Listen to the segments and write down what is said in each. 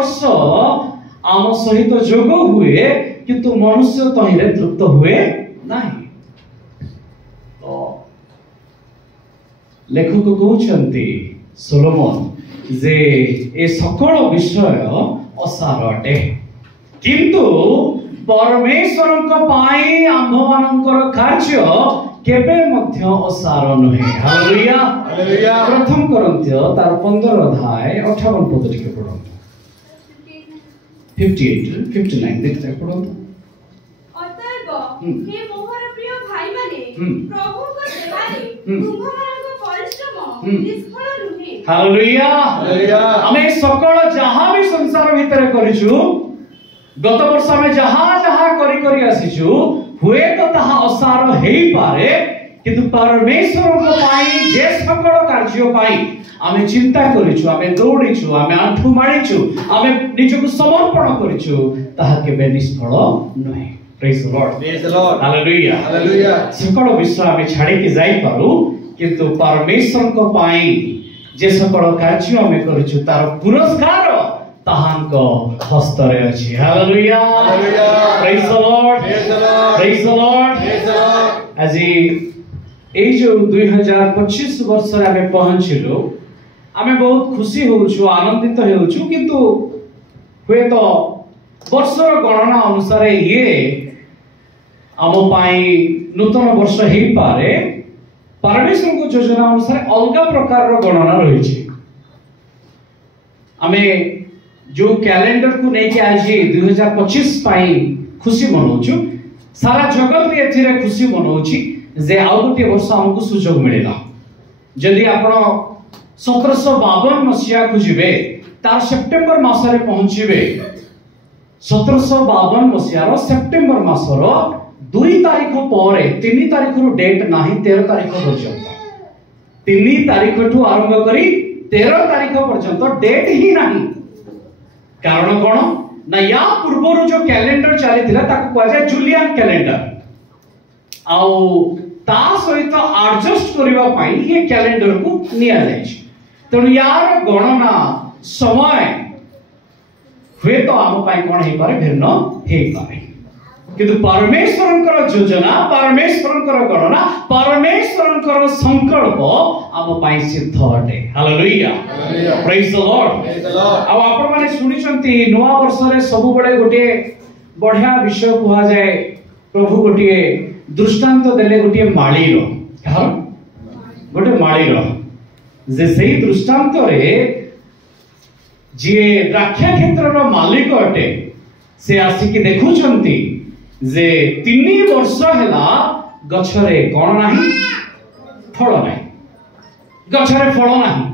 वर्ष आम सहित जोग हुए किंतु मनुष्य तहिरे तृप्त हुए नहीं। लेखक कहते सोलोमन जे ए सकल विषय असार अटे किंतु परमेश्वर आंभ मानकर कार्य केबे मध्य असार नुहे। Hallelujah hallelujah. प्रथम कोरिन्थियो तार 15 अध्याय 58 पद टिके पढो। 58 59 देखते पढो। अतएव हे मोहर प्रिय भाई माने प्रभु को सेवारे तुम्हारा परिश्रम निष्फल नुहे। Hallelujah hallelujah. हमें सकल जहां भी संसार भीतर करिछु गत वर्ष में जहां करी करी आसीछु हुए तो ताहा असार हेई पारे किंतु परमेश्वर को पाई जे सकल कार्य पाई आमे चिंता करिछु आमे दौड़िछु आमे आंठु मारिछु आमे निजको समर्पण करिछु ताहा केबे निष्फल नहे। Praise the Lord praise the Lord hallelujah hallelujah. सकल विश्व आमे छाड़ी के जाई पारू किंतु परमेश्वर को पाई जे सकल कार्य आमे करिछु तार पुरस्कार ताहांको हस्तरे अछि। Hallelujah hallelujah. Praise the Lord praise the Lord praise the Lord praise the Lord. आज ए जो 2025 वर्ष रे आमे पहुंचिलो आमे बहुत खुशी होउछु आनंदित होउछु किंतु हुए तो वर्षर गणना अनुसार ये आम पाई नूतन वर्ष हेई पारे परमेश्वर को योजना अनुसार अलग प्रकार रो गणना रही छी। आमे जो कैलेंडर को नहीं के आज 2025 पाई खुशी मनाउछु सारा जगत रे एथिरे खुशी मनाउछि जे आउ गोटे वर्ष हमको सुयोग मिलेला। जदि आपण 1752 मसिया खुजिबे तार सेप्टेम्बर मासरे पहुंचिबे 1752 मसिया रो सेप्टेम्बर मासर 2 तारिख परे 3 तारिख रो डेट नाही 13 तारिख पर्यंत 3 तारिख ठू आरंभ करी 13 तारिख पर्यंत डेट ही नाही। कारण कोन ना या पूर्वरु जो कैलेंडर चली थिला ताको कहै जाय जूलियन कैलेंडर आउ ता सहित एडजस्ट करबा पई ये कैलेंडर को निया जाय छै। तनु यार गणना समय हुए तो आम पई कोन हे पारे भिन्न हे पारे किंतु परमेश्वरंकर योजना परमेश्वरंकर गणना परमेश्वरंकर संकल्प आम पई सिद्ध अटे। Hallelujah praise the Lord praise the Lord. आ आपण माने सुनि छंती नवा वर्ष रे सब बळे गोटे बढ़िया विषय कुहा जाय प्रभु गोटे दृष्टांत देले गोटे माळी रो कहा गोटे माळी रो जे सेही दृष्टांत रे जे द्राक्षा क्षेत्र रो मालिक अटे से आसी के देखु छंती जे 3 वर्ष हैला गछरे कोन नाही फल नाही गछरे फल नाही।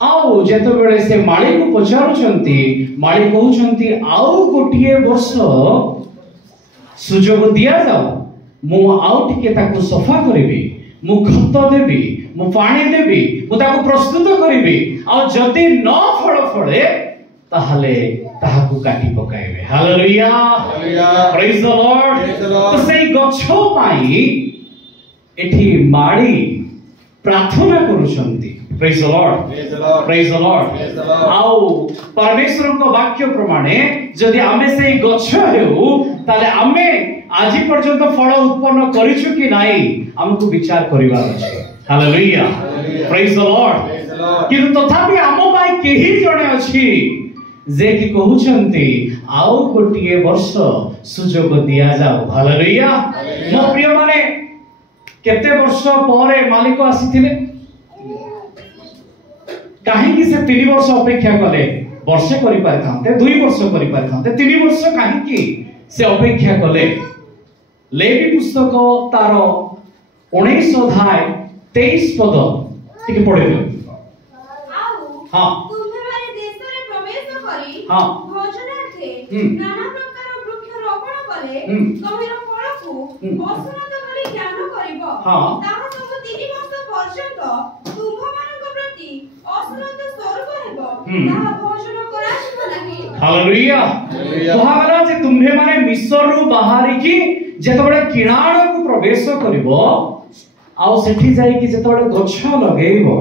आउ जेते बेले से माळी को पचारु छंती माळी कहू छंती आउ गोटिए वर्ष सुजोग दिया जाओ मु आउ टिके ताको सफा करबी मु खत देबी मु पानी देबी मु ताको प्रस्तुत करबी आ जदि न फल फळे ताहले ताहाकु काटी पकाइबे। Hallelujah hallelujah praise the Lord praise the Lord. तो सेई गछो पाई एठी माळी प्रार्थना करूछंती। Praise the Lord praise the Lord praise the Lord praise the Lord. आउ परमेश्वर को वाक्य प्रमाणे जदि आमे सेई गछ हेउ ताले आमे आजि पर्यंत फल उत्पन्न करिछु कि नाही हमकु विचार करिबा अछि। Hallelujah praise the Lord praise the Lord. किंतु तथापि आमो पाई केही जणे अछि जे कि कहउछंती आउ गोटिए वर्ष सुजोग दिया जाओ। हालेलुया मो प्रिय माने केते वर्ष परे मालिक आसीथिले काहे कि से 3 वर्ष अपेक्षा कले वर्षे करि पारथांते 2 वर्ष करि पारथांते 3 वर्ष काहे कि से अपेक्षा कले। लेवी पुस्तक तार 19 अध्याय 23 पद ठीक पढे हां हाँ भोजनार्थे नाना प्रकार वृक्ष रोपण करे तोहेर फलकु वसुनत भली ज्ञान करिवो ताहा सब 3 वर्ष पर्यंत तुम्भमानक प्रति असुनत स्वरूप हेबो ताहा भोजन कराजिबो नाही। हालेलुया कहागला जे तुम्हे माने मिस्र रु बाहरी की जेतबळे किणाण को प्रवेश करिवो आउ सेठी जाई कि जेतबळे गछ लगेइबो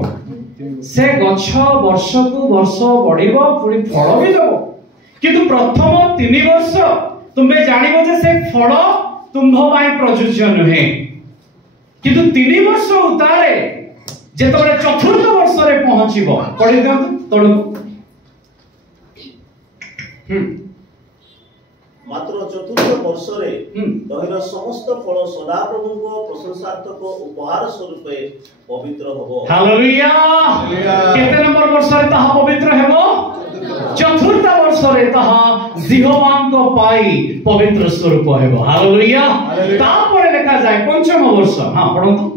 से गछ वर्ष को वर्ष बढ़िबो पुरी फल भी देबो किंतु प्रथम 3 वर्ष तुमे जानिबो जे से फल तुम्भो पाई प्रयोज्य नहे किंतु 3 वर्ष उतारे जेतबे चतुर्थ वर्ष रे पहुंचीबो पढि दियौ तळु मात्र चतुर्थ वर्ष रे तहिर समस्त फल सदा प्रभु को प्रशंसार्थक उपहार स्वरूप पवित्र हबो। हालेलुया। केते नंबर वर्ष रे ताहा पवित्र हेबो? चतुर्थ वर्ष रे ताहा जिहोवान को पाई पवित्र स्वरूप हेबो। हालेलुया। तापर लेखा जाय पंचम वर्ष। हां पढंतु।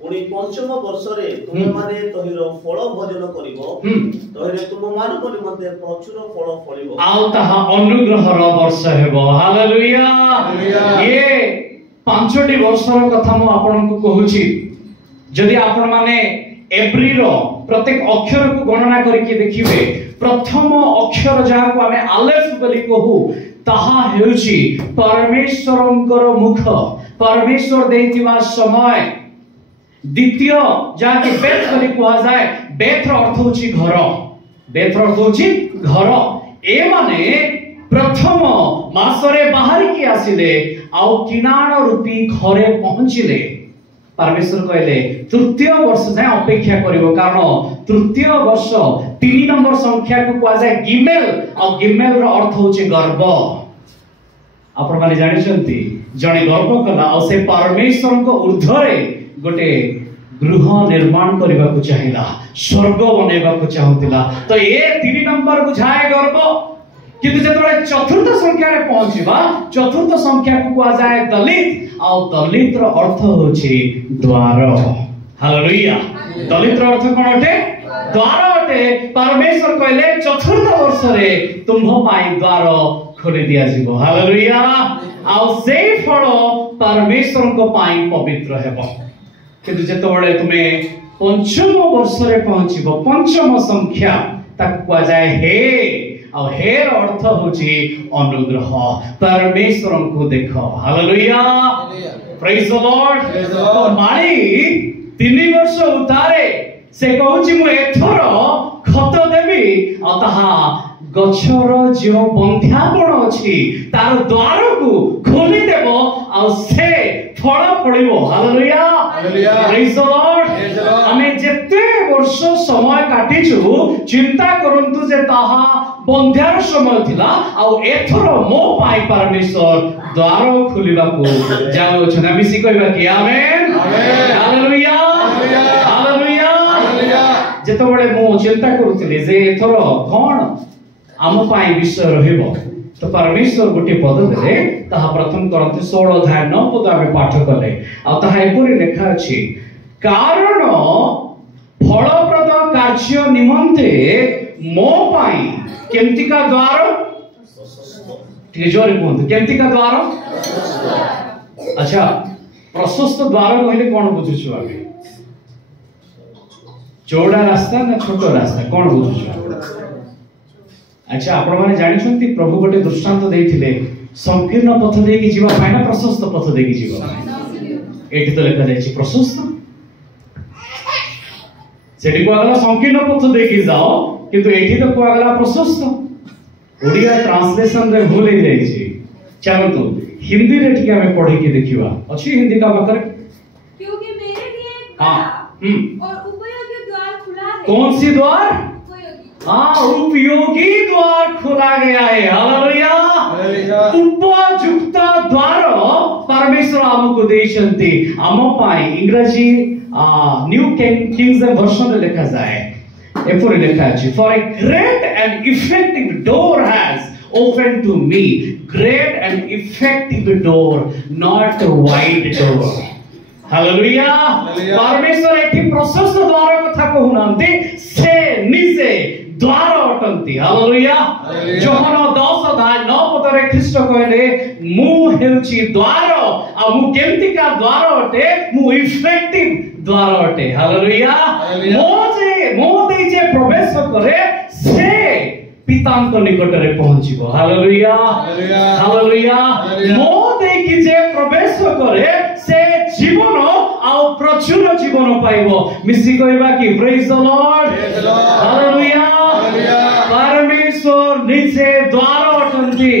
पुणी पंचम वर्ष रे तुम माने तहिर फल भोजन करिवो तहिरे तुम मान को निमंते प्रचुर फल फलिवो आउ ताहा अनुग्रह रो वर्ष हेबो। हालेलुया। ये पांचटी वर्षर कथा मु आपन को कहूची जदि आपन माने एप्री रो प्रत्येक अक्षर को गणना करके देखिबे प्रथम अक्षर जहा को हमें आलेफ बोली कहू ताहा हेउची परमेश्वरंकर मुख परमेश्वर देइतिवा समय द्वितीय जाके बेथ करी कहा जाए बेथ अर्थ होची घर बेथ अर्थ होची घर ए माने प्रथम मासरे बाहर की आसिले आउ किनाण रूपी घरे पहुंचिले परमेश्वर कहले तृतीय वर्ष जाए अपेक्षा करिवो कारण तृतीय वर्ष 3 नंबर संख्या को कहा जाए गिमेल और गिमेल रो अर्थ होची गर्भ आपण माने जानि छंती जणे गर्भ कला और से परमेश्वर को ऊर्ध्वरे गोटे गृह निर्माण करबा को चाहिला स्वर्ग बनेबा को चाहुतिला तो ये 3 नंबर बुझाए गर्व किंतु जतबे चतुर्थ संख्या रे पहुंचीबा चतुर्थ संख्या को कहा जाए दलित आ दलित रो अर्थ होची द्वार। हालेलुया। दलित रो अर्थ कोन अटे? द्वार अटे। परमेश्वर कहले चतुर्थ वर्ष रे तुमहो पाई द्वार खोली दिया जीवो। हालेलुया। आ सेई फल परमेश्वर को पाई पवित्र हेबो किंतु जेतबेले तुमे पंचम वर्ष रे पहुंचीबो पंचम संख्या ताक कहा जाए हे और हे अर्थ होची अनुग्रह परमेश्वर को देखो। हालेलुया। Praise the Lord. तो माली 3 वर्ष उतारे से कहूची मु एथर खत देबी आ ताहा गछर जो बंध्यापण अछि तार द्वार को खोली देबो आ से फल फळिबो। हालेलुया। Praise the Lord. हमें जेते वर्ष समय काटिछु चिंता करंतु जे ताहा बंध्यार समय थिला आ एथर मो पाई परमेश्वर द्वार खोलिबा को जाउ छना मिसी कहबा कि आमेन। हालेलुया। हालेलुया। जेते बडे मो चिंता करूथिले जे एथर कोन आम पाई विषय रहइबो तो परमेश्वर गोटे पद देले ताहा प्रथम करंती 16 अध्याय 9 पद आमे पाठ कले आ ताहा एपरि लेखा अछि कारण फलप्रद कार्य निमंते मो पाई केमती का द्वार ठीक जोरे कहंतु केमती का द्वार अच्छा प्रशस्त द्वार कहले कोन बुझुछु आमे चौड़ा रास्ता ना छोटो रास्ता कोन बुझुछु अच्छा आपण माने जानि छंती प्रभु गोटे दृष्टांत देइथिले संकीर्ण पथ देकी जीवा पाए ना प्रशस्त पथ देकी जीवा एठी तो लेखा जायछि प्रशस्त सेठी को अगला संकीर्ण पथ देकी जाओ किंतु एठी तो को अगला प्रशस्त ओडिया ट्रांसलेशन रे भूल हे जायछि चलो तो हिंदी रे ठीक हमें पढ़ी के देखिवा अछि हिंदी का मतलब क्योंकि मेरे लिए एक बड़ा और उपयोगी द्वार खुला है। कौन सी द्वार? उपयोगी द्वार खोला गया है। हालेलुया। उपयुक्त द्वार परमेश्वर हमको देइछंती हम पाई इंग्रजी न्यू किंग जेम्स वर्जन रे लिखा जाए एपरि लिखा अछि for a great and effective door has opened to me great and effective door not a wide door। Hallelujah. परमेश्वर एठी प्रशस्त द्वार कथा कहउनांती से निजे द्वार अटंती। हालेलुया। जोहन 10 अध्याय 9 पद रे ख्रीष्ट कहले मु हेउची द्वार आ मु केमतिका द्वार अटे मु इफेक्टिव द्वार अटे। हालेलुया। मो दे जे प्रवेश करे से पितांक निकट रे पहुंचीबो। हालेलुया। हालेलुया। मो दे कि जे प्रवेश करे से जीवन ଆଉ ପ୍ରଚୁର ଜୀବନ ପାଇବ। ମିଶି କହିବା କି ପ୍ରେଜ୍ ଦ ଲର୍ଡ, ହାଲେଲୁୟା। परमेश्वर निजे द्वार अटंती।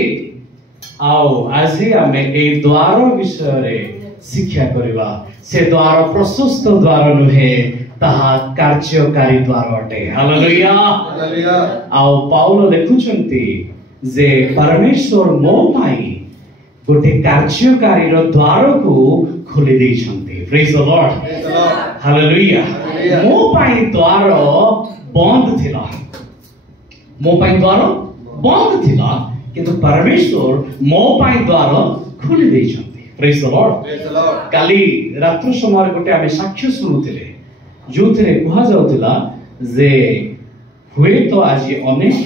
आओ आज आमे ए द्वार विषय रे शिक्षा करिबा। से द्वार प्रशस्त द्वार नुहे, ताहा कार्यकारी द्वार अटे। Hallelujah, hallelujah. आओ पाउल लिखुचंती जे परमेश्वर मो पाई गोटे कार्यकारी रो द्वार को खोली देइछंती। Praise the Lord, hallelujah. मो पाई द्वार बंद थिला, मो पाई द्वार बंद थिला, किंतु परमेश्वर मो पाई द्वार खोली देइछंती। Praise the Lord. काली रात्र समय गोटे आमे साक्ष्य सुनुथिले, जोथिरे कुहा जाउथिला जे हुए तो आज अनेक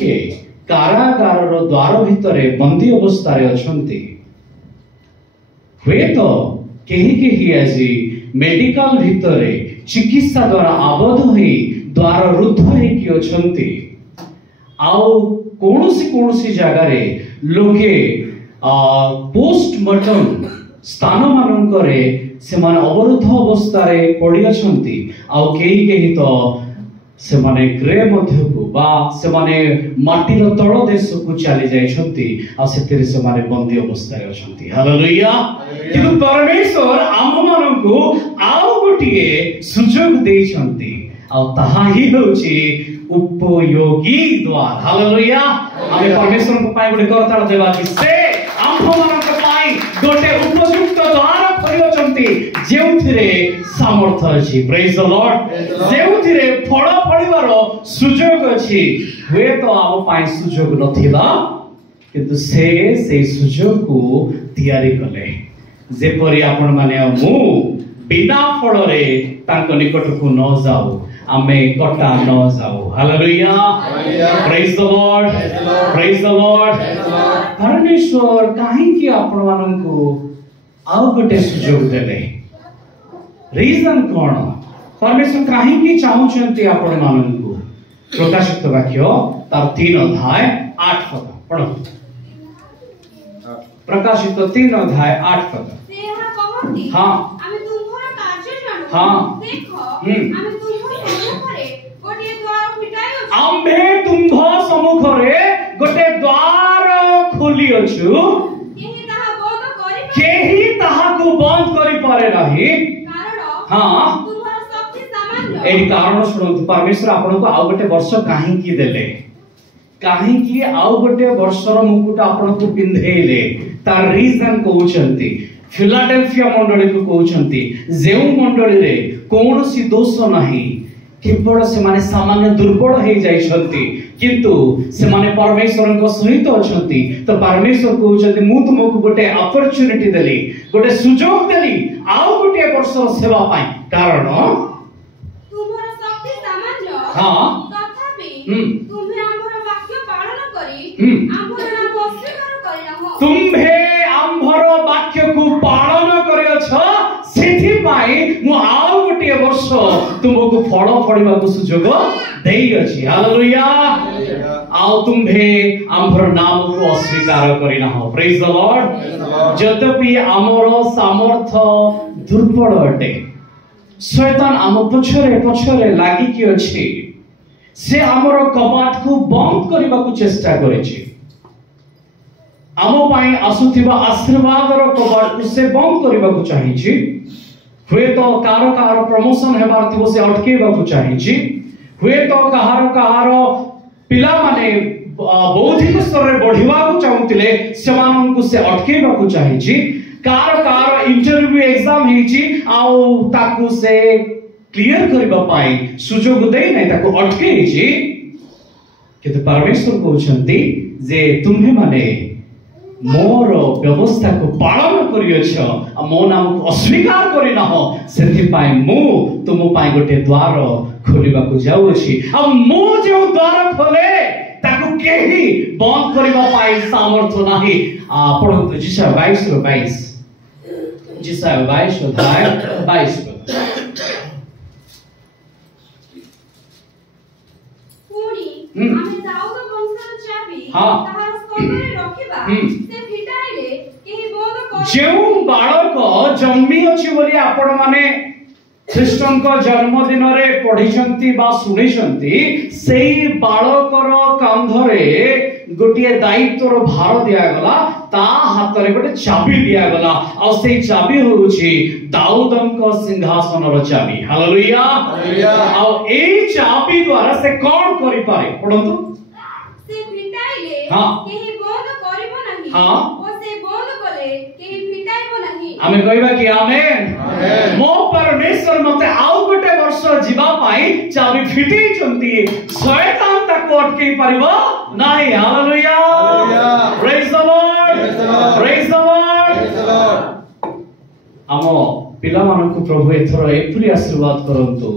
कारागार रो द्वार भितरे बंदी अवस्था रे अछंती। हुए तो केही केही आज मेडिकल भितरे चिकित्सा द्वारा आबद्ध होई द्वार रुद्ध होई कि अछंती। आउ कोनोसी जगह रे लोके पोस्टमार्टम स्थान मानकरे सेमान अवरुद्ध अवस्था रे पड़ी अछंती। आउ केही केही तो सेमाने ग्रे मध्य को बा सेमाने माटी रो तळ देश को चली जाय छंती। आ सेतेरे सेमाने बंदी अवस्था रे अछंती। हालेलुया। किंतु परमेश्वर आम मानकु आउ गोटिए सुजोग देई छंती। आ ताहा ही होची उपयोगी द्वार। हालेलुया। आमे परमेश्वर को पाई गोटे करताळ देबा कि से आम मानक पाई गोटे उपयुक्त द्वार खोलियछंती, जेउथिरे सामर्थ अछि। Praise the Lord. जेउथिरे फळ फळिबार सुजोग अछि। हुए तो आम पाई सुजोग नथिला, किंतु से सुजोग को तयारी कले। जेपरि आपण माने मु बिना फळ रे तांको निकट को न जाऊ, आमे कटा न जाऊ। Hallelujah. Praise the Lord, praise the Lord. परमेश्वर काहे कि आपण माननकु आउ गोटे सुजोग देले। रीजन कोन? परमेश्वर काहे कि चाहुचंती आपण माननकु? प्रकाशित वाक्य तार 3 अध्याय 8 पद पढो। प्रकाशित 3 अध्याय 8 पद। से यहाँ कहती, हां, आमे तुम्हारा कार्य जानो। हां, देखो आमे तुम्हारा सम्मुखरे गोटे द्वार फिटाई अछि। आम्भे तुम्हा सम्मुखरे गोटे द्वार खोली अछु, केही ताहाको बंद करि पारे नाही। कारण हां, तुम्हारा शक्ति सामान्य। एही कारण सुनନ୍ତୁ, परमेश्वर आपनको आउ गोटे वर्ष काहे कि देले, काहे कि आउ गोटे वर्षर मुकुट आपनको पिंधेले, तार रीजन कहउचंती। फिलाडेल्फिया मंडली को कहउचंती, जेउ मंडली रे कोनोसी दोष नाही, केवल से माने सामान्य दुर्बल हे जाइछंती, किंतु से माने परमेश्वर को सहित अछंती। तो परमेश्वर कहउचंती, मु तुमको गोटे अपॉर्चुनिटी देली, गोटे सुजोग देली आउ गोटे वर्ष सेवा पाई। कारण तुम्हारा शक्ति सामान्य। हां, तथापि तुम्हे आम्भर वाक्य पालन करी आम्भर नाम अस्वीकार करिनाहो। तुम्हे आम्भर वाक्य को पालन करियछ, सेथि पाई मु आउ गोटे वर्ष तुमको फळ फळिबा को सुजोग देई अछि। हालेलुया। आउ तुम्हे आम्भर नाम को अस्वीकार करिनाहो। Praise the Lord. जतपि आमर सामर्थ दुर्बल अटे, शैतान आम पछरे पछरे लागि कि अछि, से आमर कबाट को बंद करबा को चेष्टा करेछि। आम पाई आसुथिबा आशीर्वाद रो कबाट को से बंद करबा को चाहिछि। हुए तो कार प्रमोशन हेबार थिबो से अटकेबा को चाहिछि। हुए तो कहार पिला माने बौद्धिक स्तर रे बढ़िबा को चाहुतिले सेमान को से अटकेबा को चाहिछि। कार इंटरव्यू एग्जाम हेछि आउ ताकू से क्लियर करबा पाई सुजोग देई नै ताकू अटकेछि। किंतु परमेश्वर कहउछंती जे तुम्हे माने मोर व्यवस्था को पालन करियछ, मो नाम को अस्वीकार करिना हो, सेथि पाई मु तुम पाई गोटे द्वार खोलिबा को जाउ अछि। आ मु जे द्वार खोले ताकू केही बंद करबा पाई सामर्थ नाही। आपण जिसा 22 रो 22, जिसा 22 अध्याय 22 पद। पुणी आमे दाऊद वंशर चाबी ताहार स्तंभरे रखिबा, से फिटाइले केही बंद कर। जेउ बाळक जन्मी अछि बोली आपण माने ख्रीष्टन को जन्मदिन रे पढ़ी बा शुणी से बालकर कांधरे गोटे दायित्वर भार दिगला ता हाथ में गोटे चाबी दिगला आ से चाबी होउछि दाऊदंक सिंहासन रो चाबी। हालेलुया। आ ए चाबी द्वारा से कौन करि पारे पढंतु से फिटाइले हां केही बंद करिवो नाही हां ओ से बंद कले केही फिटाइबो नाही। आमे कहबा कि आमेन। मो परमेश्वर मते आउ गोटे वर्ष जीवा पाई चाबी फिटी चंती शैतान ताको अटके परिबो नाही। Hallelujah. Praise the Lord. Praise the Lord. आमो पिला मानकु प्रभु एथरो एपुरी आशीर्वाद करंतु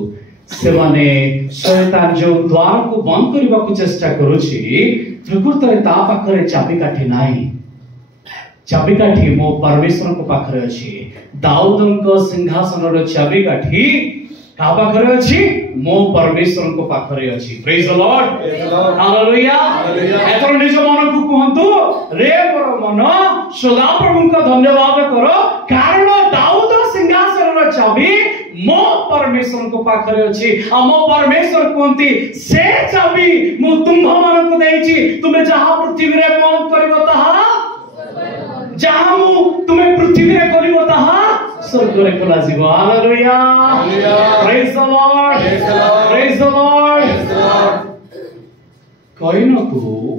से माने शैतान जो द्वार को बंद करबा को चेष्टा करूछि प्रकृत रे ता पाखरे चाबी काठी नाही। चाबी काठी मो परमेश्वर को पाखरे अछि। दाऊदंक सिंहासन रो चाबी काठी का पाखरे अछि मो परमेश्वर को पाखरे अछि। Praise the Lord. हालेलुया। एथरो निज मन को कहंतु रे मोर मन सदा प्रभु को धन्यवाद करो कारण दाऊद सिंहासन रो चाबी मो परमेश्वर को पाखरे अछि। आ मो परमेश्वर कोंती से चाबी मु तुम्हा मन को देछि तुमे जहां पृथ्वी रे बंद करबो ताहा जहां मु तुमे पृथ्वी रे करबो ताहा स्वर्ग रे खोला जीवो। Hallelujah. Praise the Lord. Praise the Lord. कइनो को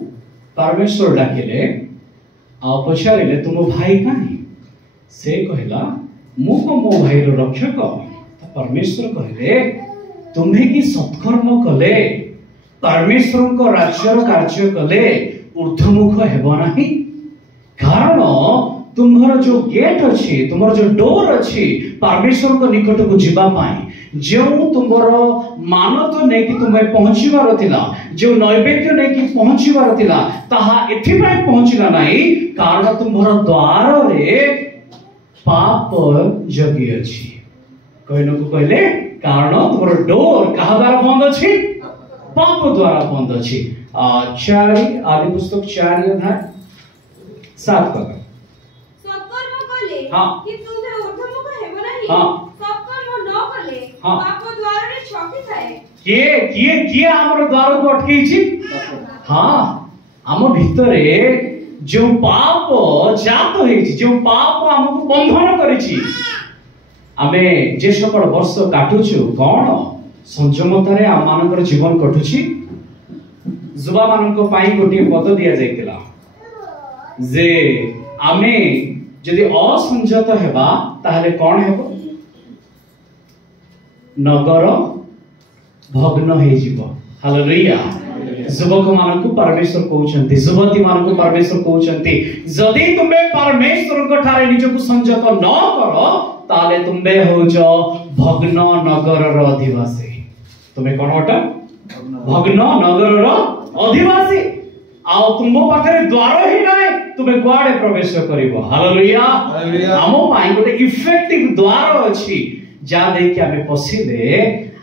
परमेश्वर डाकिले आ पछारिले तुम भाई काहे से कहला मु को मो भाई रो रक्षक। परमेश्वर कहले तुम्हें कि सत्कर्म कले परमेश्वर को राज्यर कार्य कले ऊर्ध्वमुख हेबो नाही कारण तुम्हारा जो गेट अच्छी तुम्हारा जो डोर अच्छी परमेश्वर को निकट को जीवा पाई जो तुम्हारा मानत नहीं कि तुम्हें पहुंचीबार थिला जो नैवेद्य नहीं कि पहुंचीबार थिला ताहा एथि पय पहुंचिला नाही कारण तुम्हारा द्वार रे पाप जगी अछि। कहनो को कहले कारण तुम्हारा डोर कहा द्वारा बंद अछि पाप द्वारा बंद अछि। 4 आदि पुस्तक 4 अध्याय 7 पद सत्कर्म कले हां कि तुमे ऊर्ध्वमुख हेबो नाही हां सत्कर्म न कले हां पाप द्वार रे छकी थाए किए हमर द्वार को अटकी छी। हां हम भितरे जो पाप जात होई छी जो पाप हमको बंधन करी छी आमे जे सकल वर्ष काटुछु कोन संयमता रे हम मानकर जीवन कटुछि। जुवा मानको पाई गोटी पद दिया जायतिला जे आमे यदि असंयत हेबा ताहले कोन हेबो नगर भग्न हे जीवो। हालेलुया। युवक मानकु परमेश्वर कहउछंती युवती मानकु परमेश्वर कहउछंती जदि तुमे परमेश्वर को ठारे निजकु संयत न करो ताले तुमे होज भग्न नगर रो अधिवासी। तुमे कोन हट भग्न नगर रो अधिवासी आ तुम पाखरे द्वार ही नाही तुमे कुआडे प्रवेश करिवो। हालेलुया। हमो पाई गोटे इफेक्टिव द्वार अछि जा देख के हमें पसिले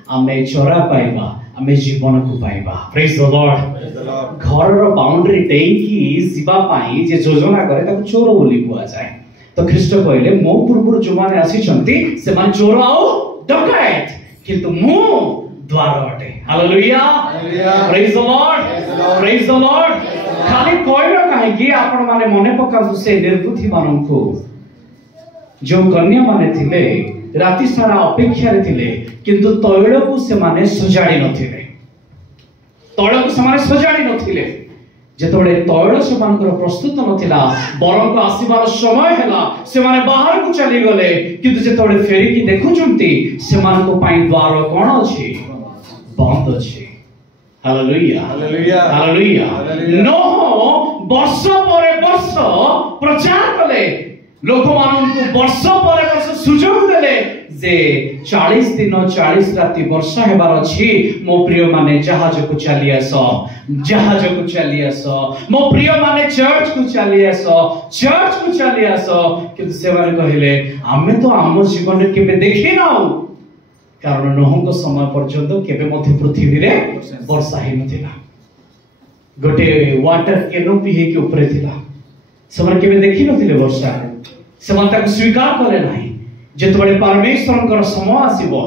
हमें चोरा पाइबा हमें जीवन को पाइबा। Praise the Lord. घर रो बाउंड्री टेकी जीवा पाई जे योजना करे ताको चोर बोली कुआ जाय तो ख्रीष्ट कहले मो पूर्व जो माने आसी छंती से माने चोर आउ डकैत किंतु मु द्वार अटे। Hallelujah. Praise the Lord. Praise the Lord. खाली कहलो काहे कि आपण माने मने पकाउ से निर्बुद्धि माननको जो कन्या माने थिले राति सारा अपेक्षा रे थिले किंतु तैल को से माने सजाडी नथिले तैल को से माने सजाडी नथिले जेतबेले तैल से मानकर प्रस्तुत नथिला बरं को आसीबार समय हैला से माने बाहर को चली गले किंतु जेतबेले फेरी की देखुचंती से मान को पाई द्वार कोन अछि बंद अछि। हालेलुया। हालेलुया। हालेलुया। नो वर्ष परे वर्ष प्रचार कले लोक माननको वर्ष परे वर्ष सुजोग देले जे 40 दिन 40 राति वर्षा हेबार अछि मो प्रिय माने जहाज को चली आस मो प्रिय माने चर्च को चली आस किंतु से माने कहले आमे तो आम जीवन रे केबे देखि नाउ कारण नोह को समय पर्यंत केबे मध्य पृथ्वी रे वर्षा ही नथिला गोटे वाटर कैनोपी हे के ऊपर थिला से माने केबे देखि नथिले वर्षा से माने ताको स्वीकार करे नाही जेतबे परमेश्वर समय आसीबो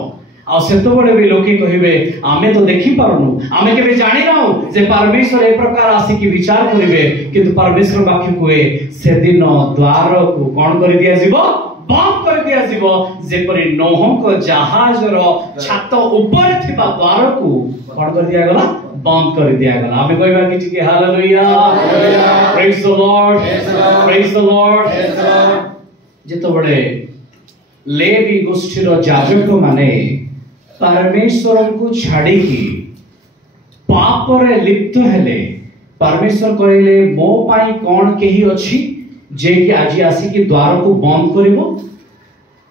आ सेतबे भी लोके कहिबे आमे तो देखि पारुनु आमे केबे जानि नाउ जे परमेश्वर ए प्रकार आसी कि विचार करिवे किंतु परमेश्वर वाक्य कुए से दिन द्वार को कोन करि दिया जीवो बंद कर दिया जीवो जेपरि नोह को जहाज रो छात ऊपर थिबा द्वार को कोन कर दिया गला बंद कर दिया गला आमे कहबा कि ठीक hallelujah praise the Lord praise the Lord जेतबे लेवी गोष्ठी रो याजक माने परमेश्वर को छाड़ी की पाप रे लिप्त हेले परमेश्वर कहले मो पाई कोन केही अछि जे कि आज आसी कि द्वार को बंद करिवो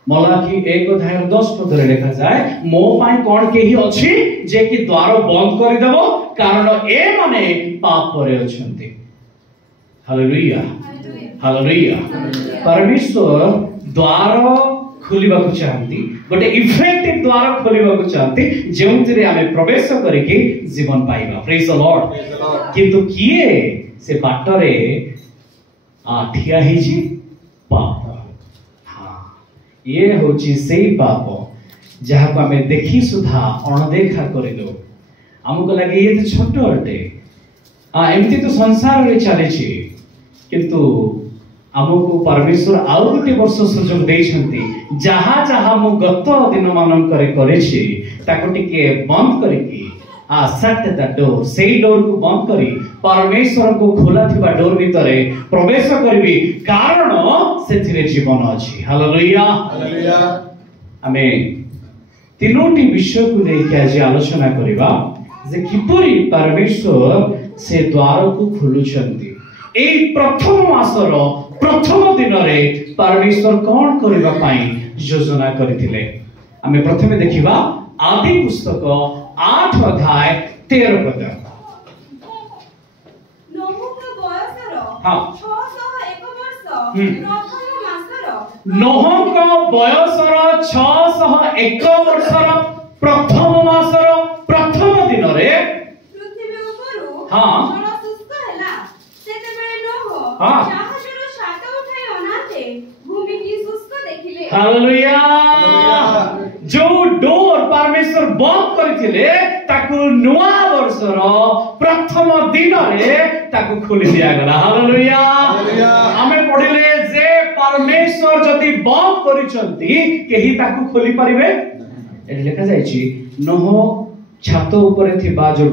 मलाकी 1:10 पदरे लिखा जाए मो पाई कोन केही अछि जे कि द्वार बंद करि देबो कारण ए माने पाप रे अछंती हालेलुया हालेलुया परमेश्वर द्वार खोलिबा को चाहती गोटे इफेक्टिव द्वार खोलिबा को चाहती जेउतिरे आमे प्रवेश करिके जीवन पाइबा प्रेज द लॉर्ड किंतु किए से बाटरे ठिया हिची पाप हां ये होची सेही पाप जहा को आमे देखि सुधा अणदेखा करि दो हमको लागे ये तो छोट अटे एमती तो संसार रे चले छी किंतु हमको परमेश्वर आउ गोटे वर्ष सुजोग देइछंती जहा जहा मु गत दिन मानन करे छी ताको टिके बंद करिकी शट द डोर सेही डोर को बंद करी परमेश्वर को खोला थिबा डोर भितरे प्रवेश करबी कारण सेथिरे जीवन अछि हालेलुया हालेलुया हमें तीनोटी विषय को लेके आज आलोचना करिबा जे किपरि परमेश्वर से द्वार को खोलुछंती ए प्रथम मासर प्रथम दिन रे परमेश्वर कोन करबा पाई योजना करथिले हमें प्रथमे देखिबा आदि पुस्तक 8 अध्याय 13 पद नोह का बयसर हां 601 वर्ष प्रथम मासर नोह का बयसर 601 वर्षर प्रथम मासर प्रथम दिन रे पृथ्वी ऊपर हां जल शुष्क हैला सेतेबेले नोह हां जहाजर छात उठाई अनाते भूमि की शुष्क देखिले हालेलुया जो डोर परमेश्वर बंद करथिले ताकू नुआ वर्षर प्रथम दिन रे ताकू खोली दिया गला हालेलुया हमें पढिले जे परमेश्वर जदी बंद करिसंती केही ताकू खोली परिबे एटा लिखा जायछि नोह छात ऊपर थिबा जो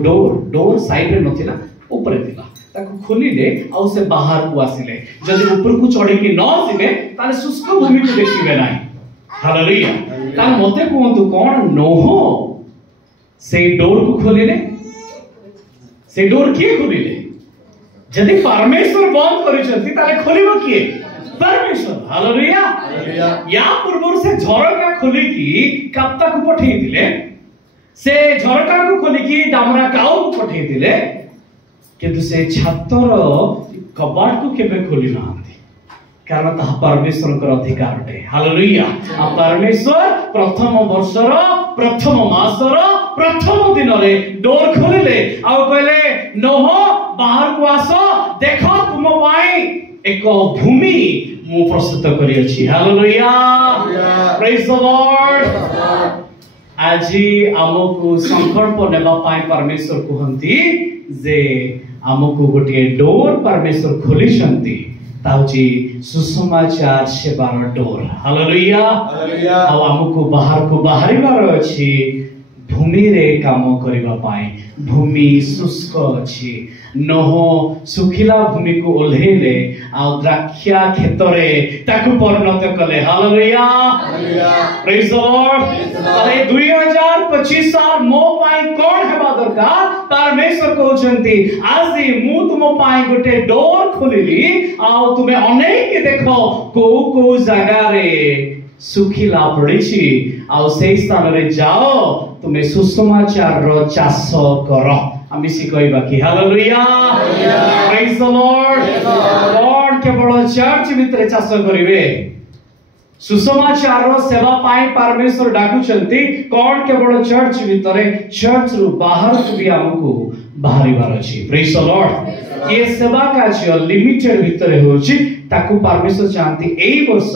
डोर साइड रे नथिला ऊपर थिला ताकू खोलिले आ से बाहर को आसिले जदी ऊपर को चढ़ी के न आसिले ताले शुष्क भूमि को देखिबे नाही हालेलुया तार मते कोंतु कोन नोह से डोर को खोलिले से डोर किए खोलिले जदी परमेश्वर बंद करिसंती ताले खोलिबो किए परमेश्वर हालेलुया या पूर्व से झरका खोली की कप्ता को पठेई दिले से झरका को खोली की डामरा काऊ को पठेई दिले किंतु से छातर कबाट को केबे खोली नांती कारण ता परमेश्वर कर अधिकार है हालेलुया आ परमेश्वर प्रथम वर्षर प्रथम मासर प्रथम दिन रे डोर खोलिले आ कहले नोह बाहर को आसो देखो तुम पाई एक भूमि मु प्रस्तुत करी अछि हालेलुया प्रेज द लॉर्ड आजी हमको संकल्प नेबा पाई परमेश्वर कहंती जे हमको गोटे डोर परमेश्वर खोलिसंती ताउची सुसमाचार सेवार डोर हालेलुया हालेलुया आ हमको बाहर को बाहरिबार अछि भूमि रे काम करिबा पाई भूमि शुष्क अछि नोह सुखिला भूमि को ओल्हेले आ द्राक्षा खेतरे ताकू परिणत कले hallelujah hallelujah praise the Lord अरे 2025 साल मो पाई कोन हेबा दरकार परमेश्वर कहउछंती आजी मु तुम पाई गोटे डोर खोलिली आ तुमे अनेक देखो को जगह रे सुखिला पड़िछि आ से स्थान रे जाओ तुमे सुसमाचार रो चाष करो आमी सी कहबा कि hallelujah praise the Lord Lord केवल चर्च भितर चाष करिवे सुसमाचार रो सेवा पाई परमेश्वर डाकुचंती कोन केवल चर्च भितर चर्च रु बाहर भी हमको बाहरिबार अछि प्रेज द लॉर्ड ये सेवा कार्य लिमिटेड भितर होची ताकू परमेश्वर चाहती एई वर्ष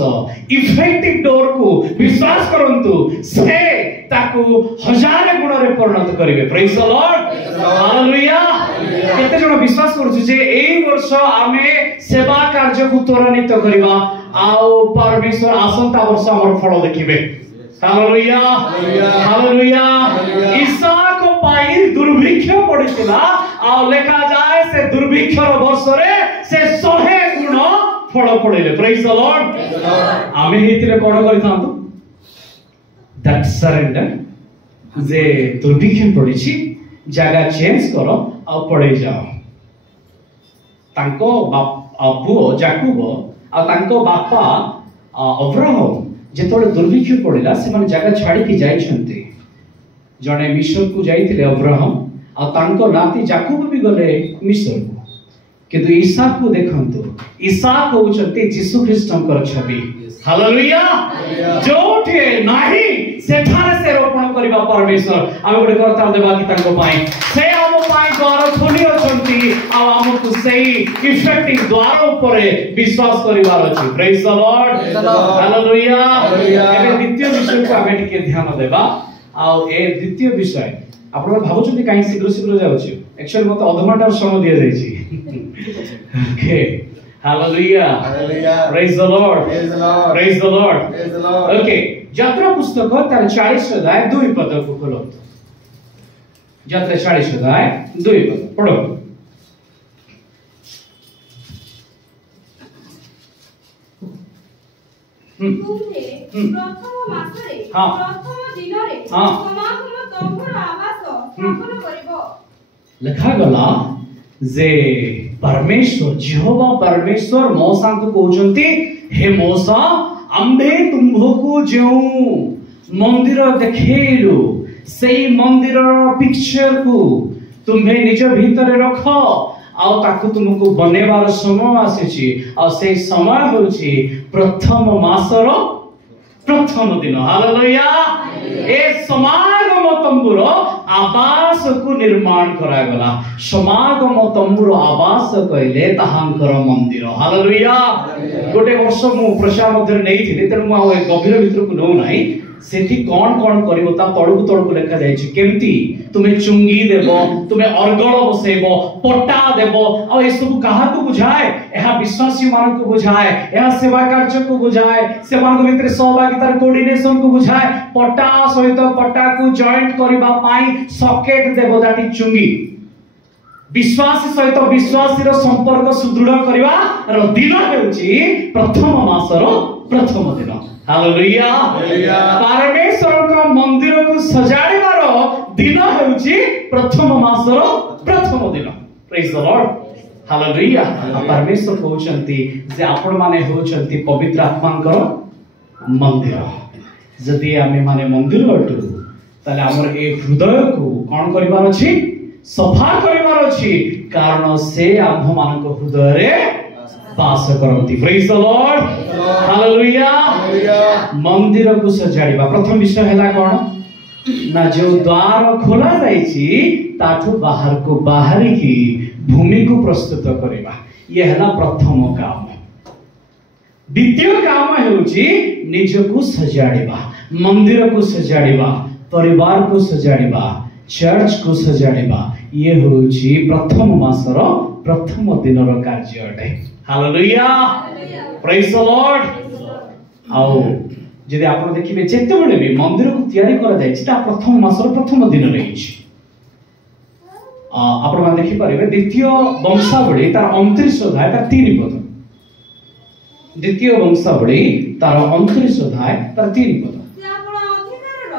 इफेक्टिव डोर को विश्वास करंतु से ताकू हजार गुण रे परिणत करिवे प्रेज द लॉर्ड हालेलुया केते जण विश्वास करछु जे एई वर्ष आमे सेवा कार्य को त्वरान्वित करिवा आउ परमेश्वर आसंता वर्ष हमर फल देखिबे हालेलुया हालेलुया इसहाक पाई दुर्भिक्ष पड़ितला आ लेखा जाए से दुर्भिक्ष वर्ष रे से 100 गुण फल पड़िले प्रेज द लॉर्ड आमे हेतिरे कोन करितांतु दैट सरेंडर जे दुर्भिक्ष पड़िछि जगह चेंज करो आ पड़े जाओ तांको पुओ जाकुब आ तांको बापा अब्राहम जेतोले दुर्भिक्ष पड़िला से माने जगह छाड़ी की जाइछन्ते जने मिस्र को जाइतिले अब्राहम आ तांको नाती जाकुब भी गले मिस्र को किंतु इसहाक को देखंतु इसहाक होचते यीशु ख्रीष्टंकर छवि हालेलुया जोठे नाही सेठारे से रोपण करिबा परमेश्वर आमे गोटे करता देबा कि तांको पाई से आमो पाई द्वार खोली अछंती आ हमकु सेही इफेक्टिव द्वार ऊपर विश्वास करिवार अछि प्रेज द लॉर्ड हालेलुया एबे द्वितीय विषय को आमे टिके ध्यान देबा आ ए द्वितीय विषय आपण भाबुछंती काई शीघ्र शीघ्र जाउछि एक्चुअली मते अधघंटा समय दिया जायछि okay hallelujah praise the Lord praise the Lord okay यात्रा पुस्तक तार 40 अध्याय 2 पद को खोलो यात्रा 40 अध्याय 2 पद पढ़ो तुमने प्रथम मासरे प्रथम दिनरे समागम तंबुर आवास स्थापन करिवो लिखा गला जे परमेश्वर यहोवा परमेश्वर मौसा को कहउचंती हे मौसा आम्भे तुम्भको जो मंदिर देखेलु सेई मंदिर पिक्चर को तुम्हे निज भीतर रख आ ताकू तुमको बनेबार समय आसीची आ से समय होची प्रथम मासर प्रथम दिन हालेलुया ए समागम तंबुर आवास को निर्माण करा गला समागम तंबुर आवास कहले ताहांकर मंदिर हालेलुया गोटे वर्ष मु प्रसाद मध्य नै थिले त मु गभीर भितर को नो नाही सेठी कोन कोन करिवो ता तळकु लेखा जायछि केमती तुमे चुंगी देबो तुमे अर्गळ बसेबो पट्टा देबो आ ए सब कहा को बुझाए एहा विश्वासी मान को बुझाए एहा सेवा कार्य को बुझाए सेवा को भितर सहभागितार कोऑर्डिनेशन को बुझाए पट्टा सहित पट्टा को जॉइंट करबा पाई सॉकेट देबो दाटी चुंगी विश्वासी सहित विश्वासी रो संपर्क सुदृढ़ करबा रो दिन हेउची प्रथम मासर प्रथम दिन हालेलुया परमेश्वर का मंदिर को सजाड़िबार दिन हेउची प्रथम मासर प्रथम दिन प्रेज द लॉर्ड हालेलुया परमेश्वर कहउचंती जे आपण माने होउचंती पवित्र आत्मांकर मंदिर जदि आमे माने मंदिर अटु ताले हमर ए हृदय को कोन करिबार अछि सफा करिबार अछि कारण से आम्भ मानको हृदय रे वास करंती प्रेज द लॉर्ड हालेलुया मंदिर को सजाड़िबा प्रथम विषय हैला कोन ना जो द्वार खोला जाईची ताठू बाहर को बाहरी की भूमि को प्रस्तुत करिबा ये हैला प्रथम काम द्वितीय काम हेउची निज को सजाड़िबा मंदिर को सजाड़िबा परिवार को सजाड़िबा चर्च को सजाड़िबा ये होउची प्रथम मासर प्रथम दिनर कार्य अटे हालेलुया प्रेज द लॉर्ड आओ जदि आपण देखिबे जेते बेले भी मंदिर को तयारी करा जायछि ता प्रथम मासर प्रथम दिन रहिछि आपण मान देखि परिबे द्वितीय वंशावली तार 29 अध्याय तार 3 पद द्वितीय वंशावली तार 29 अध्याय तार 3 पद से आपण अधिकारर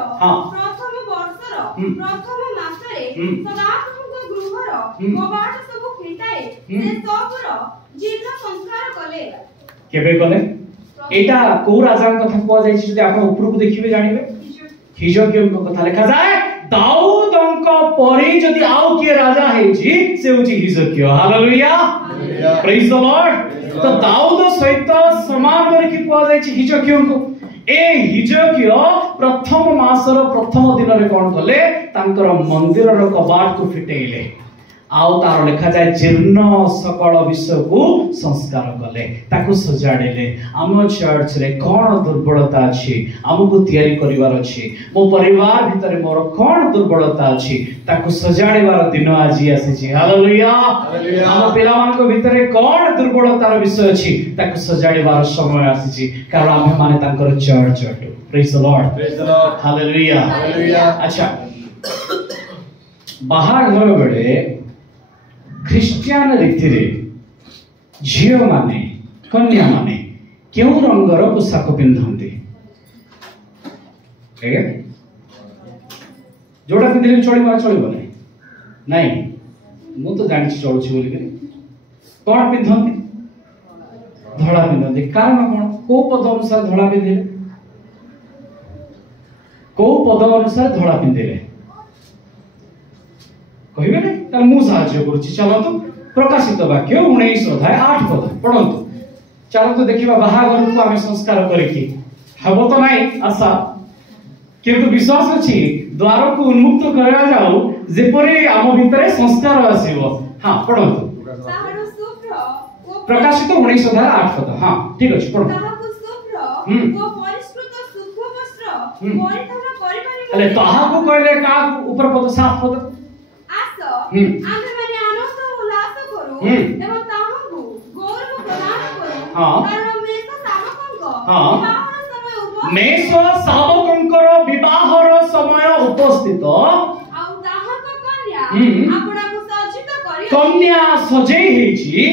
प्रथम वर्षर प्रथम मासरे सदाप्रभुଙ୍କ गृहर कबाट सब फिटाए से सबर जीर्ण संस्कार कले केबे कले एटा को राजा कथा को जायछि जदि आपण ऊपर को देखिबे जानिबे हिजकियम को कथा लिखा जाय दाऊदंक परे जदि आउ के राजा हेछि से होछि हिजकिय हालेलुया प्रेज द लॉर्ड तो दाऊद सहित समान करके को जायछि हिजकियम को ए हिजकिय प्रथम मासर प्रथम दिन रे कोन कले तांकर मंदिर रो कबाट को फिटेइले आउ तार लिखा जाए जीर्ण सकल विषय को संस्कार कले ताकू सजाड़े आम चर्च रे कौन दुर्बलता अच्छी आमको तैयारी करिवार अच्छी मो परिवार भितर मोर कौन दुर्बलता अच्छी ताकू सजाड़ीवार दिन आज आसी हालेलुया आम पिला मान को भितर कौन दुर्बलतार विषय अच्छी ताकू सजाड़ीवार समय आसी कारण आमे माने तांकर church ado praise the Lord hallelujah अच्छा बाहाघर बेले ख्रिस्टियन रीति रे झियो माने कन्या माने क्यों रंगर पोशाक पिंधती जोड़ा पिंधले चलिबा चलिबो नहीं मु तो जानि चलुछि बोली के कोन पिंधती धड़ा पिंधती कारण कोन को पद अनुसार धड़ा पिंधिले को पद अनुसार धड़ा पिंधिले कहबे नै त मु साहाय्य करूछि चलतो प्रकाशित वाक्य 19 अध्याय 8 पद पढंतु चलतो देखिबा बाहागर को आमे संस्कार करिकि हबो तो नाही आशा किंतु विश्वास अछि द्वार को उन्मुक्त करा जाऊ जेपरि आम भितरे संस्कार आसीबो हां पढंतु ताहारो शुभ्र प्रकाशित 19 अध्याय 8 पद हां ठीक अछि पढंतु ताहाको शुभ्र ओ परिष्कृत शुभ्र वस्त्र परिधान करिबानि अले ताहाको कहले का ऊपर पद साफ पद आमे माने आनंद उल्लास करू एवं ताहाको गौरव प्रदान करू कारण मेष शावकंकर विवाहर समय उपस्थित आउ ताहाको कन्या आपणाको सज्जित करी कन्या सजै हेछि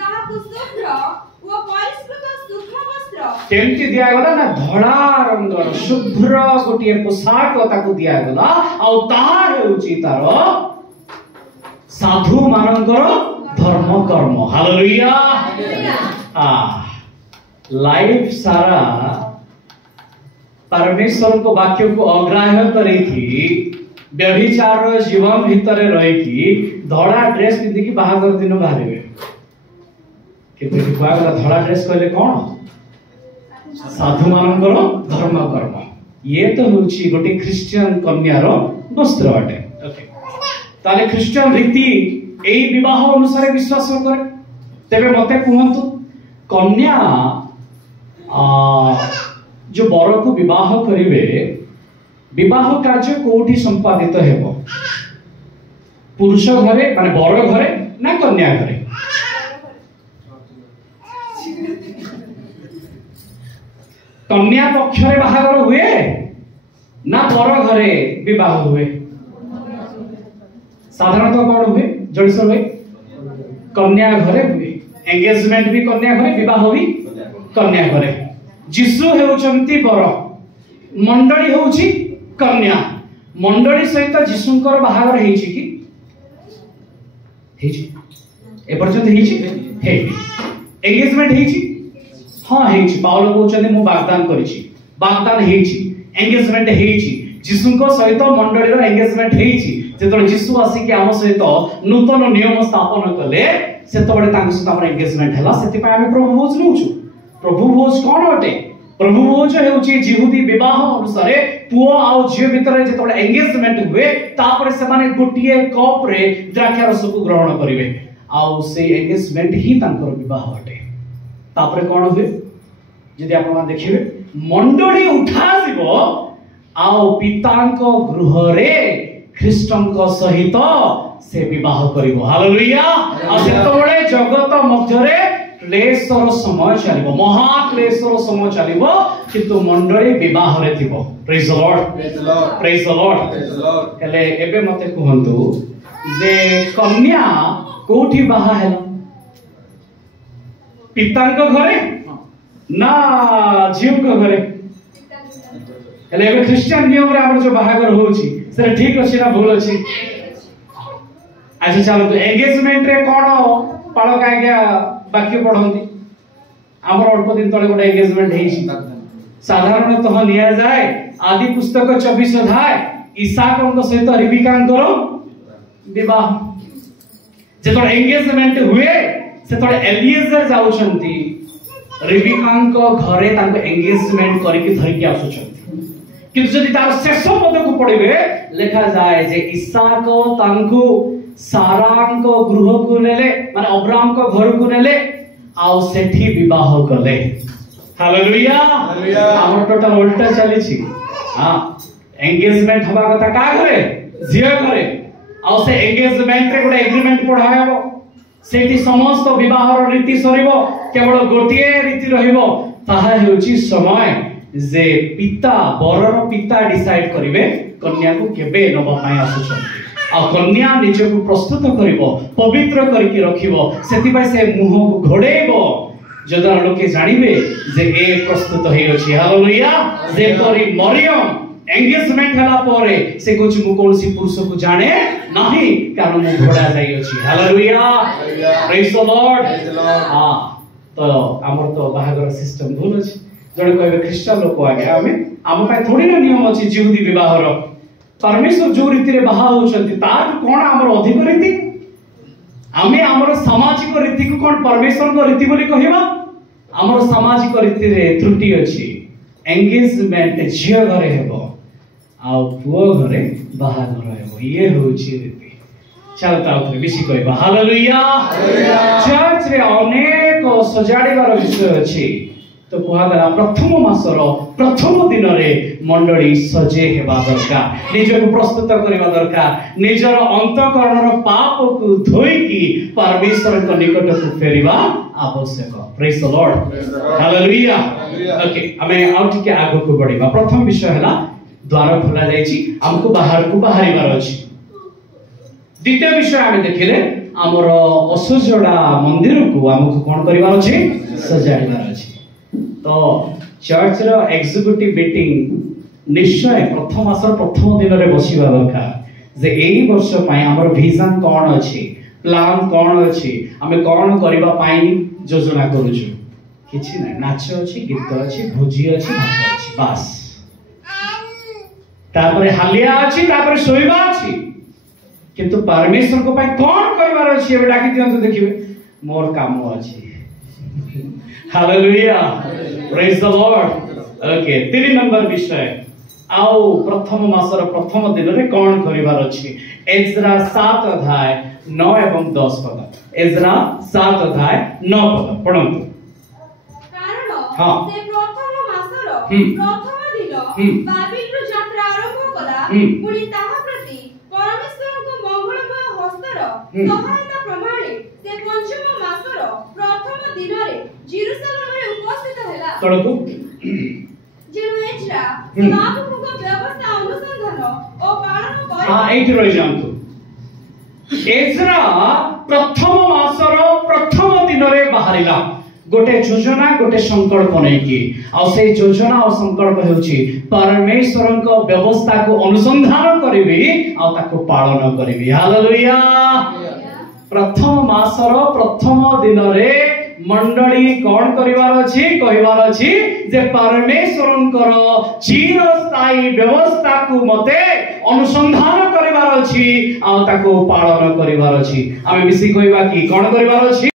ताहाको शुभ्र ओ परिष्कृत शुभ्र वस्त्र केमति दिया गला ना धड़ा रंगर शुभ्र गोटिए पोशाक ताकू दिया गला आउ ताहा हेउछि तार साधु मानकर धर्म कर्म हालेलुया लाइफ सारा परमेश्वर को वाक्य को अग्राह्य करेकी व्यभिचार जीवन भीतर रहीकी धड़ा ड्रेस पिंधि की बाहागर दिन बाहरबे किंतु बाहागर धड़ा ड्रेस कहले कोन साधु मानकर धर्म कर्म ये तो होची गोटे क्रिश्चियन कन्यार वस्त्र अटे ओके ताले ख्रिस्टियन रीति एई विवाह अनुसार विश्वास करे तेबे मते कहंतु कन्या जो बर को विवाह करिवे विवाह कार्य कोठी संपादित हेबो पुरुष घरे माने बर घरे ना कन्या घरे कन्या पक्ष रे बाहागर हुए ना बर घरे विवाह हुए साधारणतः कौन हुए जड़ेश्वर भाई कन्या घरे हुए एंगेजमेंट भी कन्या घरे विवाह भी कन्या घरे जीसु हेउचंती बर मंडली होउची कन्या मंडली सहित जीसुंकर बाहागर हेछि कि हेछि ए पर्यंत हेछि हे एंगेजमेंट हेछि हां हेछि पाउल कहउचंती मु वाग्दान करिछि वाग्दान हेछि एंगेजमेंट हेछि जीसुंको सहित मंडली रो एंगेजमेंट हेछि जेतोले जीसु आसी के आम सहित नूतन नियम स्थापन कले सेतबडे तांको सहित हमर एंगेजमेंट हला सेति पय आमे प्रभु भोज नउछु प्रभु भोज कोन अटे प्रभु भोज हेउची जिहुदी विवाह अनुसार पुओ आउ झियो भितर जेतबडे एंगेजमेंट हुए तापर से माने गोटिए कप रे द्राक्षा रस को ग्रहण करिवे आउ से एंगेजमेंट ही तांकर विवाह अटे तापर कोन हुए जदि आपण मान देखिबे मंडली उठा दिबो आउ पितांको गृह रे ख्रीष्टंको सहित से विवाह करिवो हालेलुया आ सेतबडे जगत मध्यरे क्लेशर समय चलिवो महा क्लेशर समय चलिवो किंतु मंडली विवाह रे थिबो praise the Lord praise the Lord कले एबे मते कहंतु जे कन्या कोठी बाहा हेला पितांको घरे ना झियोको घरे हेले एबे क्रिश्चियन नियम रे हमर जो बाहागर होउची से ठीक अछि ना भूल अछि अच्छा चलो तो एंगेजमेंट रे कोन पाळक आज्ञा वाक्य पढंती हमर अल्प दिन तळे गोटे एंगेजमेंट हेछि साधारणतः निया जाय आदि पुस्तक 24 अध्याय इसाकଙ୍କ सहित रिबिकाଙ୍କର विवाह जेतोळे एंगेजमेंट हुए सेतोळे एलिएजर जाउछंती रिबिकाଙ୍କ घरे तांको एंगेजमेंट करिकि धरिकि आसुछंती किंतु जदि तार शेष पद को पढिबे लिखा जाय जे इसाक तांको सारांको गृह को नेले माने अब्राहम को घर को नेले आउ सेठी विवाह कले। हालेलुया हमर टोटल उल्टा चली छी। हां एंगेजमेंट हवा कथा का घरे झियो घरे आउ से एंगेजमेंट रे गोटे एग्रीमेंट पढायबो सेठी समस्त विवाहर रीति सरिबो केवल गोटिए रीति रहिबो ताहा हेउची समय जे पिता बरर पिता डिसाइड करिवे कन्या को केबे नबा पाई आसुछंती आ कन्या निजको प्रस्तुत करिवो पवित्र करिकि रखिवो सेति पाई से मुह को घोडेइबो जदर लोके जानिबे जे ए प्रस्तुत हेइ अछि। हालेलुया जे परि मरियम एंगेजमेंट हला परे से कुछ मु कोनसी पुरुष को जाने नाही कारण मु घोडा जाई अछि। Hallelujah praise the Lord. हां तो हमर तो बाहागर सिस्टम भूल अछि जणे कहबे ख्रिस्टियन लोक आगे आम पाई थोड़ी ना नियम अछि जिहुदी विवाहर परमेश्वर जो रीति रे बाहा होचंती तार कोन हमर अधिक रीति आमे हमर सामाजिक रीति को कोन परमेश्वर को रीति बोली कहिबा हमर सामाजिक रीति रे त्रुटि अछि। एंगेजमेंट झियो घरे हेबो आ पुओ घरे बाहागर हेबो ये होची रीति। चलता उठे बेसी कहबा हालेलुया। चर्च रे अनेक सजाड़ीबार विषय अछि तो कहगला प्रथम मासर प्रथम दिन रे मंडली सजे हेबा दरकार निजको प्रस्तुत करबा दरकार निजर अंतःकरणर पाप को धोई की परमेश्वर को निकट को फेरिबा आवश्यक। Praise the Lord hallelujah. Okay हमें आउट के आगो को बढ़िबा प्रथम विषय हला द्वार खोला जायछि हमको बाहर को बाहरिबार अछि। द्वितीय विषय हमें देखिले हमर असुजड़ा मंदिर को हमको कोन करिबार अछि सजाइबार अछि। तो चर्च रो एग्जीक्यूटिव मीटिंग निश्चय प्रथम मासर प्रथम दिन रे बसिबा दरकार जे एई वर्ष पई हमर विजन कोन अछि प्लान कोन अछि हमें कोन करिबा पई योजना करूछु किछि नै नाच अछि गीत अछि भोजी अछि भात अछि बस तापरे हालिया अछि तापरे सोइबा अछि किंतु परमेश्वर को पई कोन करिबार अछि एबे डाकी दियंतु देखिबे मोर काम अछि। Hallelujah praise the Lord. Okay 3 number विषय आओ प्रथम मासर प्रथम दिन रे कोन करिवार अछि एजरा 7 अध्याय 9 एवं 10 पद। एजरा 7 अध्याय 9 पद पढंतु। कारण हां से प्रथम मासर प्रथम दिन बाबिल यात्रा आरंभ कला पुनी ताहा प्रति परमेश्वर को मंगलमय हस्तर सहायता प्रमाणे से पंचम मासर प्रथम दिन रे जेरूशलेम रे उपस्थित हैला तळकु जेनु एजरा महाप्रभु को व्यवस्था अनुसंधान और पालन करे। हां एठी रहि जांतु एजरा प्रथम मासर प्रथम दिन रे बाहरिला गोटे योजना गोटे संकल्प नै कि आ से योजना और संकल्प हेउची परमेश्वर को व्यवस्था को अनुसंधान करिवि आ ताको पालन करिवि। हालेलुया। प्रथम मासर प्रथम दिन रे मंडली कोन करिवार अछि कहिवार अछि जे परमेश्वरंकर चिरस्थायी व्यवस्था को मते अनुसंधान करिवार अछि आ ताको पालन करिवार अछि। आमे मिसी कहिबा कि कोन करिवार अछि।